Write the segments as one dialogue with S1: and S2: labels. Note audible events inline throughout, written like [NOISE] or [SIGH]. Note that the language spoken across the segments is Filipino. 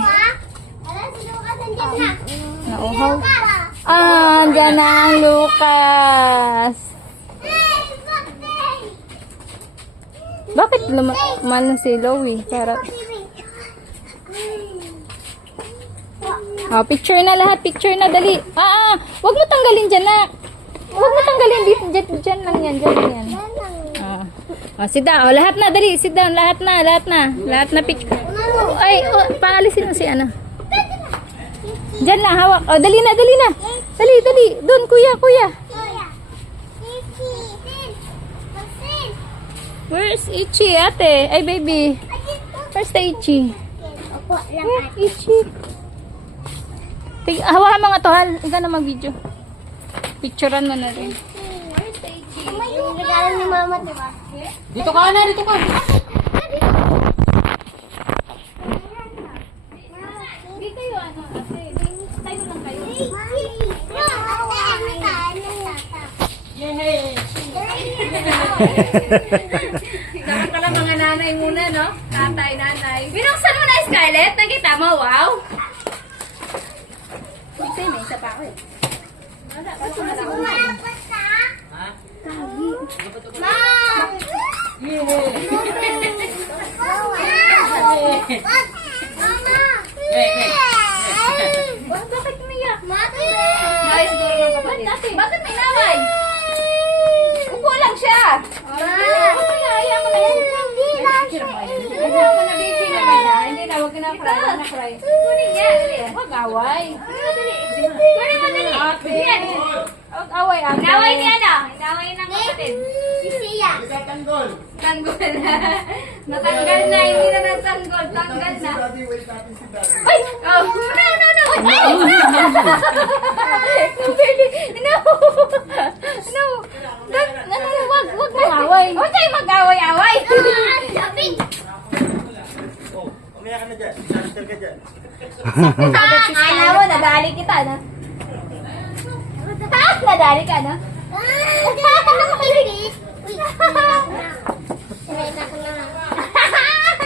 S1: Na.
S2: Nauhaw. Ah, andyan na ang Lucas.
S1: Bakit?
S2: Lumal na si Loie? Para... Oh, picture na lahat. Picture na, dali. Ah, ah. Huwag mo tanggalin dyan, nak. Huwag mo tanggalin. Dyan, dyan lang yan. Dyan lang yan. Oh. Oh, sit down. Oh, lahat na, dali. Sit down. Lahat na, lahat na. Lahat na picture. Ay, oh, paalisin mo si ano. Dyan lang, hawak. Oh, dali na, dali na. Dali, dali. Doon, kuya, kuya. Where's Ichi, ate? Ay, baby. Where's the Ichi? Where Ichi? Tig hawakan mga to, hal. Ikaw na mag-video. Picturean mo na rin.
S1: Yung regalo ni mama, di ba?
S3: Dito ka na, dito ka.
S2: Hindi kayo, ano, ate. Tayo lang kayo.
S3: Yay!
S2: Dapat pala mga nanay muna, no? Tatay, nanay. Binuksan mo na, Scarlett. Nakita mo, wow. Kasi may isa pa ako eh. Wala, wala, wala, wala.
S3: Ha?
S2: Ba- [LAUGHS] Bakit umiyak? Nalay siguro ng kapatid. Bakit may naway? Upo lang siya. Ayaw mo na, ayaw mo na. Mo na, baby naman na. Hindi na, huwag ka na cry. Huwag na cry. Kunin niya. Huwag away. Kunin mo, dali. Ate. Huwag away, ate.
S4: Naway niya na. Naway ng kapatid.
S3: Tanggol.
S4: Tanggol na. Natanggal na. Hindi na natanggol. Tanggal na. Ay! Oh! Ay!
S2: No. No. No. Ano, wag, wag na away.
S4: Huwag tayo mag-away-away.
S3: Oh, umiyak ka na dyan. Disaster ka
S4: mo, nadali kita, no? Ha? Nadali ka, no?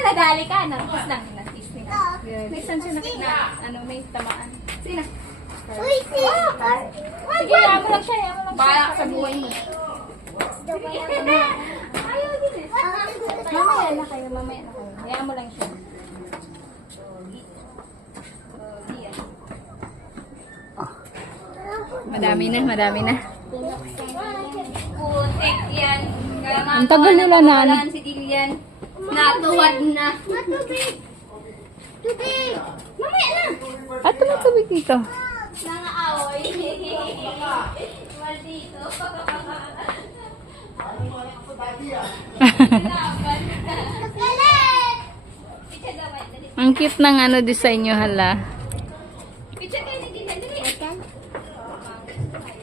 S4: nadali ka, no? Kiss lang, na nila.
S2: May saan siya nakita na, ano, may tamaan.
S4: Sino?
S2: Sige, yaman lang siya, yaman lang siya.
S4: Balak sa buhay mo. [LAUGHS]
S2: Ayaw din eh. Mamaya na kayo, mamaya na kayo. Hayaan mo lang siya. Madami na, madami na.
S4: Putik yan.
S2: Ang tagal nila na,
S4: si Dilian. Natuwad na. Mamaya na.
S2: At tumatubig dito.
S4: Mga away. Maldito.
S2: Ang cute ng ano design nyo, hala.